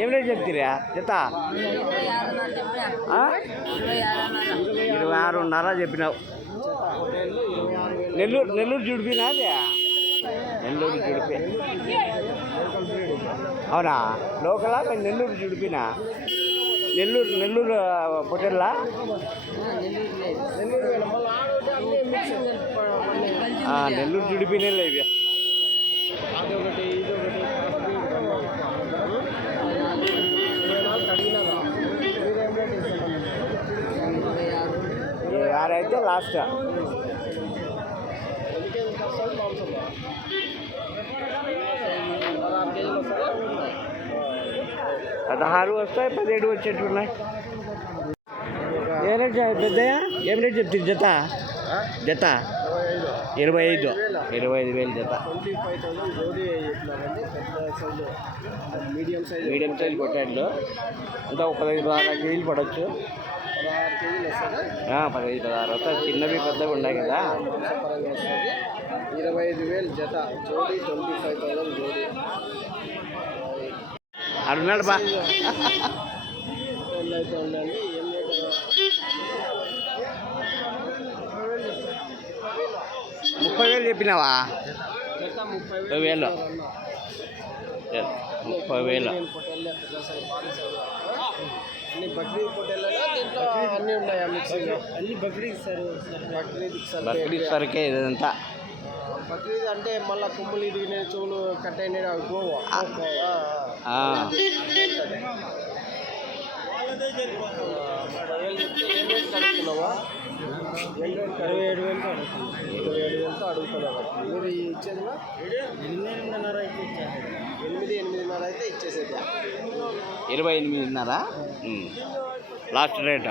ఏం రేట్ చెప్తారా జత? 26.5 చెప్పినావు. నెల్లూరు జుడిపినా? అదే నెల్లూరు జుడిపి. అవునా? లోకలా నెల్లూరు జుడిపినా? నెల్లూరు పొట్టెల్లా? నెల్లూరు జుడిపినే ఇవి. అయితే లాస్ట్ 16 వస్తాయి, 17 వచ్చేట్టు ఉన్నాయి. ఏ రేట్ పెద్దయ్యా? ఏం రేట్ చెప్తుంది జత? 25,000 జత. మీడియం సైజ్ పొటాటో అంతా 15-16 కేజీలు పడవచ్చు. 15-16 వస్తాయి. చిన్నవి పెద్దవి ఉన్నాయి కదా. 25,000 జత. జోడి 25,000 జోడి. అడున్నాడు బా. 30,000 చెప్పినావా? 30,000. 30,000. బక్రీద్ పొట్టేళ్ళ దీంట్లో అన్నీ ఉన్నాయా? మిక్సింగ్ అన్ని బక్రీద్ సరికే ఇదంతా. బక్రీద్ అంటే మళ్ళీ కొమ్ములు ఇరిగిన చెవులు కట్ అయిన గోవా. 27,000 అడుగుతున్నావా? మీరు ఇచ్చేది 8,500 అయితే ఇచ్చేసేది. 28,500 లాస్ట్ రేట్.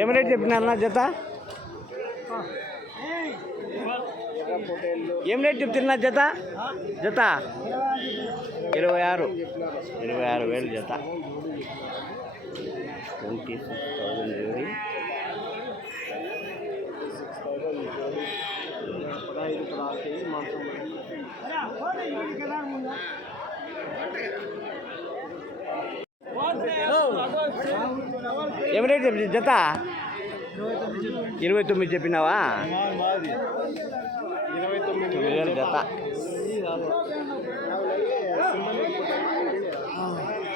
ఏం రేట్ చెప్పినా జత? ఏం రేట్ చెప్తున్నా జత? 26,000 జత. 26,000 జోడి. ఏం రేట్ చెప్తుంది జత? 29 చెప్పినావా? 29,000 జత.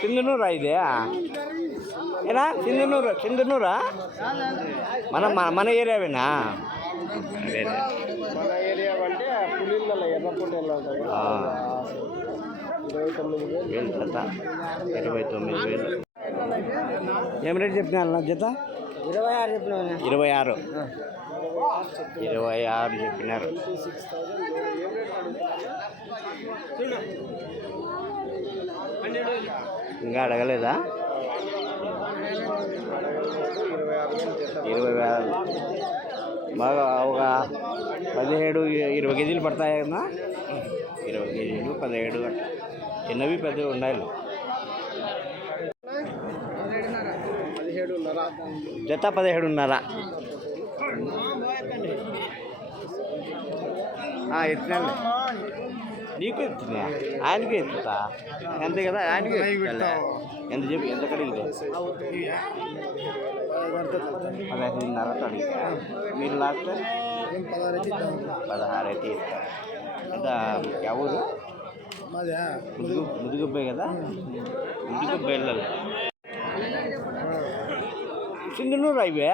సింధనూరా ఇదే? ఏనా సింధనూరా? మన ఏరియావేనా? మన ఏరియా అంటే పులిళ్ళ ఎర్రపొట్టేళ్ళు 29,000 జత. 29,000. ఏం రేట్ చెప్పినా జత? 26 చెప్పినా. 26 చెప్పినారు. ఇంకా అడగలేదా? 20,000. బాగా ఒక 17-20 కేజీలు పడతాయి కదా. 20 కేజీలు 17 అట్లా. చిన్నవి పెద్దవి ఉండాలి. జత 17,500. ఎత్తినా నీకు ఎత్తున్నా, ఆయనకి ఎత్తుతా అంతే కదా. ఆయనకి ఎంత చెప్పి ఎంత కడిగితే 15,500 అడిగితే మీరు లాస్ట్ 16 అయితే ఇస్తారు. అంత ఎవరు ముదుగుబ్బే కదా. ముదుగుబ్బ వెళ్ళాలి. సింధనూరు ఇవే?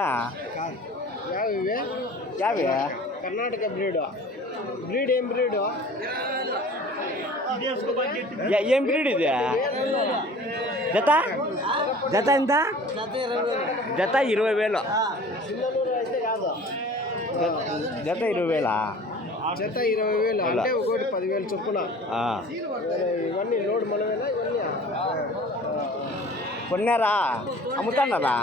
యావే కర్ణాటక బ్రీడ్ ఏం బ్రీడ్? ఏం బ్రీడ్ ఇది? జత ఎంత? జత 20,000. జత 20,000. జత 20,000 అంటే ఒకటి 10,000 చొప్పున. ఇవన్నీ లోడ్ మనమేనా? ఇవన్నీ కొన్నారా అమ్ముతున్నారా?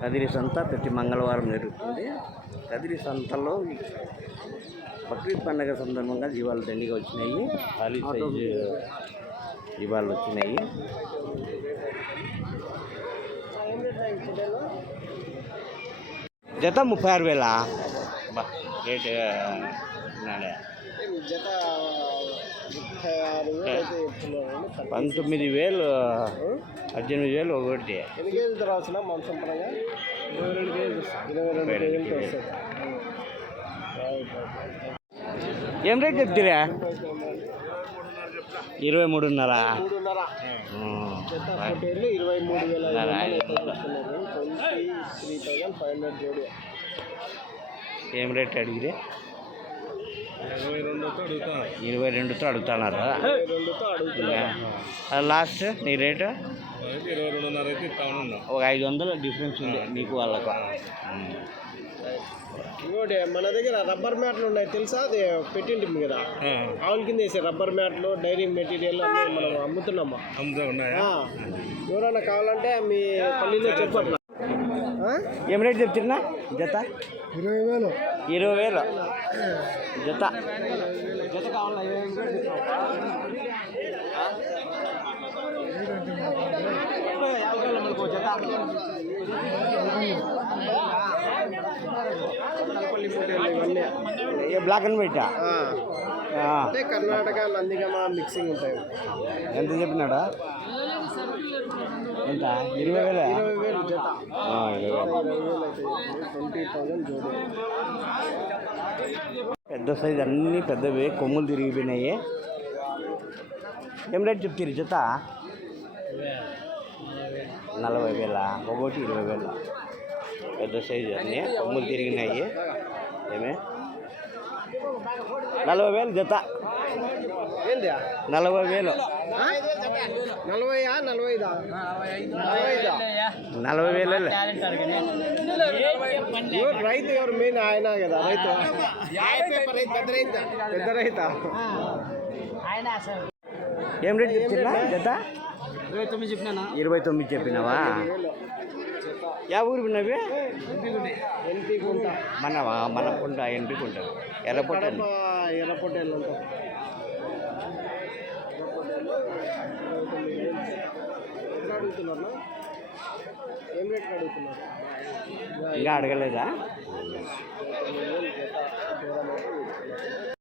కదిరి సంత ప్రతి మంగళవారం జరుగుతుంది. కదిరి సంతలో బక్రీద్ పండుగ సందర్భంగా జీవాలు దండిగా వచ్చినాయి. ఖాళీ సైజు జీవాలు వచ్చినాయి. జత 36,000. రేట్ జత 19,000 18,000 ఒకటి. ఎన్ని కేజీలు రావాల్సిన మాంసం పరంగా? 22 కేజీలు 22 కేజీలు. ఏం రేట్ చెప్తారా? 23.5. 23,500 జోడి. ఏం రేట్ అడిగిరే? 22తో అడుగుతున్నారా? లాస్ట్ నీ రేటు 22.5 అయితే ఇస్తాను. ఒక 500 డిఫరెన్స్ ఉంది నీకు వాళ్ళకు. ఇంకోటి మన దగ్గర రబ్బర్ మ్యాట్లు ఉన్నాయి తెలుసా? అది పెట్టింటి కదా, ఆవుల కింద వేసే రబ్బర్ మ్యాట్లు, డైరీ మెటీరియల్ అన్నీ మనం అమ్ముతున్నామా? ఎవరైనా కావాలంటే మీ పల్లిలో చెప్పట్లా. ఏం రేట్ చెప్తున్నా జత? 20,000. 20,000 జత. జత కావాలా? 20,000. ఏ బ్లాక్ అండ్ వైటా? అంటే కర్ణాటక నందిగమ మిక్సింగ్ ఉంటాయి. ఎంత చెప్పినాడా? ఎంత? 20,000. 20,000 జత. 20,000 అయితే 20,000 జోడి. పెద్ద సైజు అన్నీ పెద్దవి, కొమ్ములు తిరిగిపోయినాయి. ఏం రేట్ చెప్తారు జత? 40,000. ఒకటి 20,000. పెద్ద సైజు అన్నీ కొమ్ములు తిరిగినాయి. ఏమే 40,000 జత. ఏంది? 40,000. 40,000? 40,000. రైతు ఎవరు మెయిన్? ఆయన కదా రైతు. పెద్ద రైత. ఏం రేట్ చెప్తున్నా జత? 29 చెప్పినా. 29 చెప్పినావా? యా ఊరు విన్నవి? ఎన్పీ కుంట. మన కుంట ఎన్పీ కుంట. ఎర్రపొట్ట. ఎర్రపొట్టేళ్ళు ఉంటాం. ఎట్లా అడుగుతున్నారు? ఏం రేట్ అడుగుతున్నారు? ఇంకా అడగలేదా?